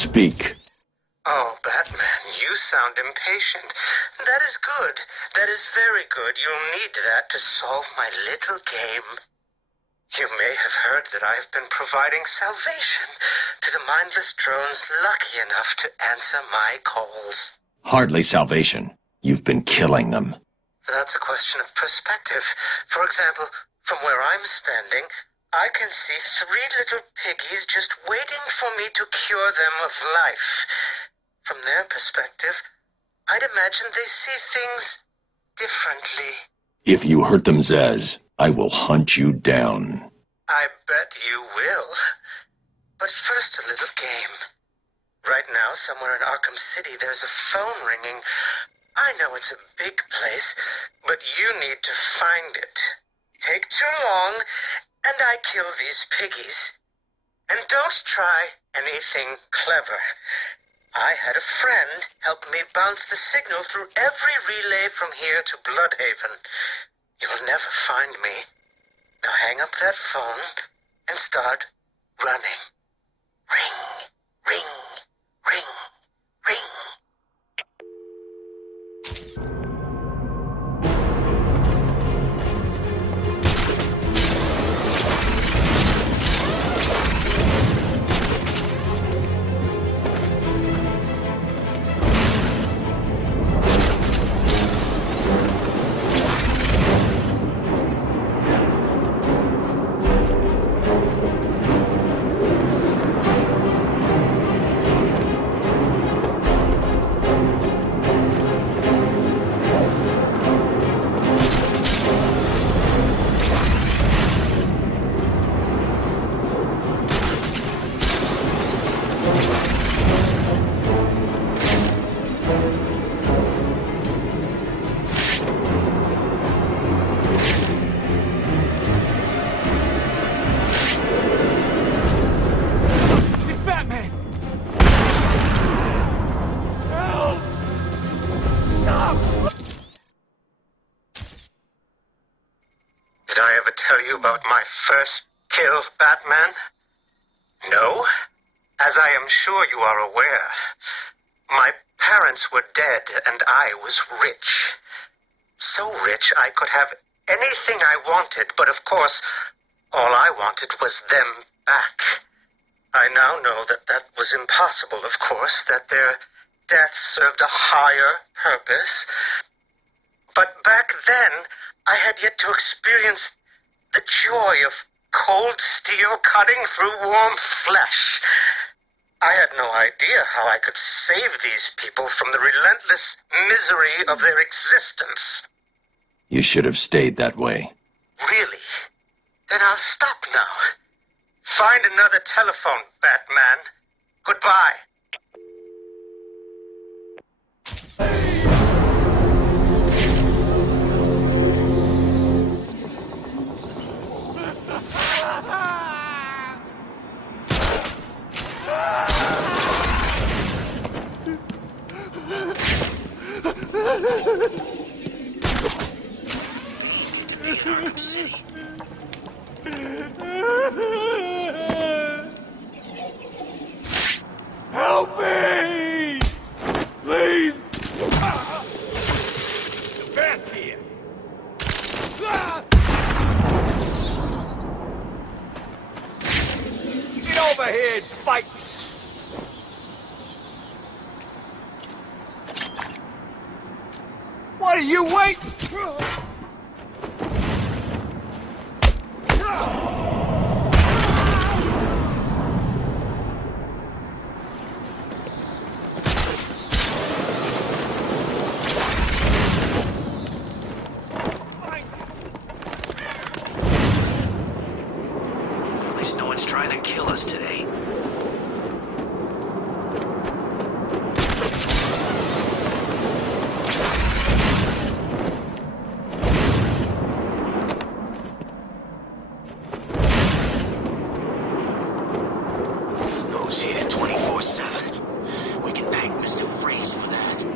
Speak. Oh, Batman, you sound impatient. That is good. That is very good. You'll need that to solve my little game. You may have heard that I have been providing salvation to the mindless drones lucky enough to answer my calls. Hardly salvation. You've been killing them. That's a question of perspective. For example, from where I'm standing, I can see 3 little piggies just waiting for me to cure them of life. From their perspective, I'd imagine they see things differently. If you hurt them, Zez, I will hunt you down. I bet you will. But first, a little game. Right now, somewhere in Arkham City, there's a phone ringing. I know it's a big place, but you need to find it. Take too long, and I kill these piggies. And don't try anything clever. I had a friend help me bounce the signal through every relay from here to Bloodhaven. You'll never find me. Now hang up that phone and start running. Ring, ring, ring, ring. Did I ever tell you about my first kill, Batman? No? As I am sure you are aware, my parents were dead and I was rich. So rich I could have anything I wanted, but of course, all I wanted was them back. I now know that that was impossible, of course, that their death served a higher purpose. But back then, I had yet to experience the joy of cold steel cutting through warm flesh. I had no idea how I could save these people from the relentless misery of their existence. You should have stayed that way. Really? Then I'll stop now. Find another telephone, Batman. Goodbye. Arkham City. Help me! Please! The bat's here. Get over here and fight! What are you waiting? At least no one's trying to kill us today. Snow's here 24/7. We can thank Mr. Freeze for that.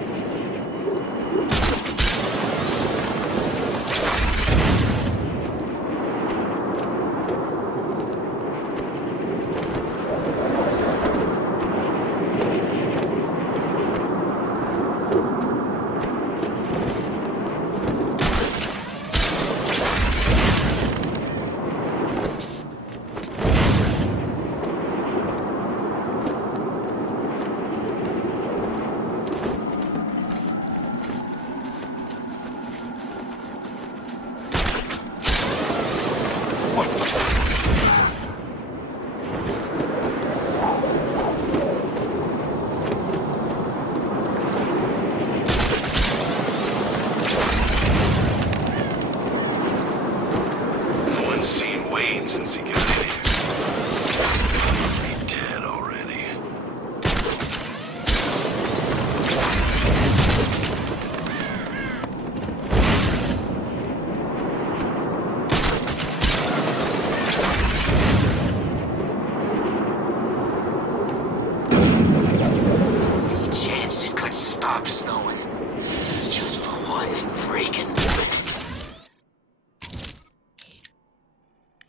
haven't seen Wayne since he got in here. Probably dead already. The chance it could stop snowing. Just for one freaking minute.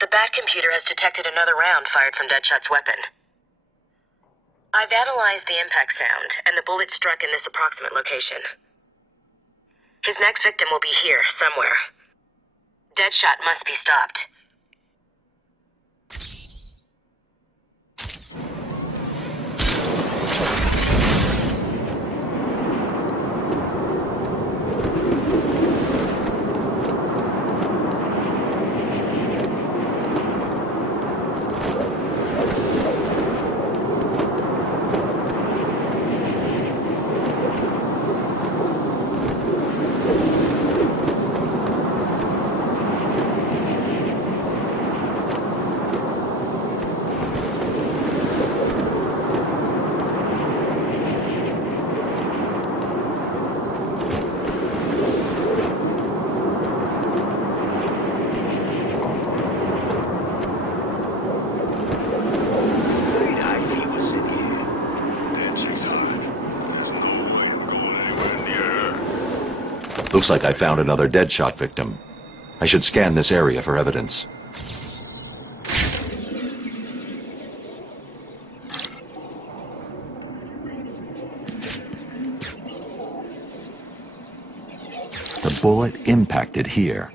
The Bat computer has detected another round fired from Deadshot's weapon. I've analyzed the impact sound, and the bullet struck in this approximate location. His next victim will be here, somewhere. Deadshot must be stopped. Looks like I found another Deadshot victim. I should scan this area for evidence. The bullet impacted here.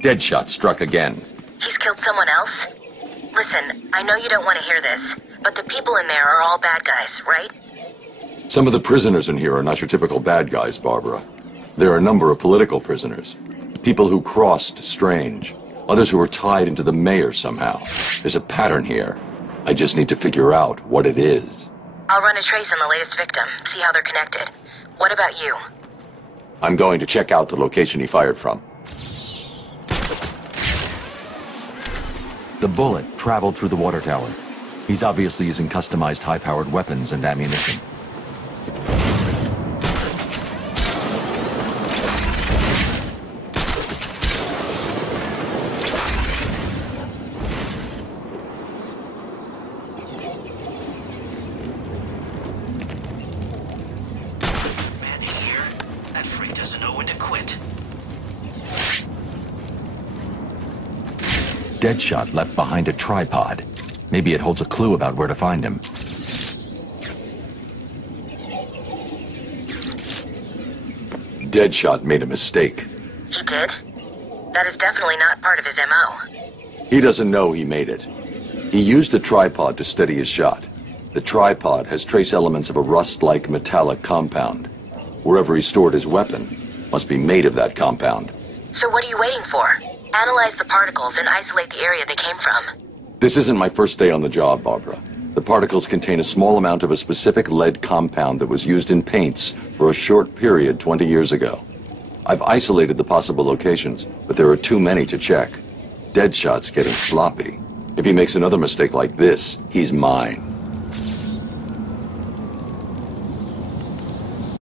Deadshot struck again. He's killed someone else? Listen, I know you don't want to hear this, but the people in there are all bad guys, right? Some of the prisoners in here are not your typical bad guys, Barbara. There are a number of political prisoners. People who crossed Strange. Others who were tied into the mayor somehow. There's a pattern here. I just need to figure out what it is. I'll run a trace on the latest victim, see how they're connected. What about you? I'm going to check out the location he fired from. The bullet traveled through the water tower. He's obviously using customized high-powered weapons and ammunition. Deadshot left behind a tripod. Maybe it holds a clue about where to find him. Deadshot made a mistake. He did? That is definitely not part of his MO. He doesn't know he made it. He used a tripod to steady his shot. The tripod has trace elements of a rust-like metallic compound. Wherever he stored his weapon must be made of that compound. So what are you waiting for? Analyze the particles and isolate the area they came from. This isn't my first day on the job, Barbara. The particles contain a small amount of a specific lead compound that was used in paints for a short period 20 years ago. I've isolated the possible locations, but there are too many to check. Deadshot's getting sloppy. If he makes another mistake like this, he's mine.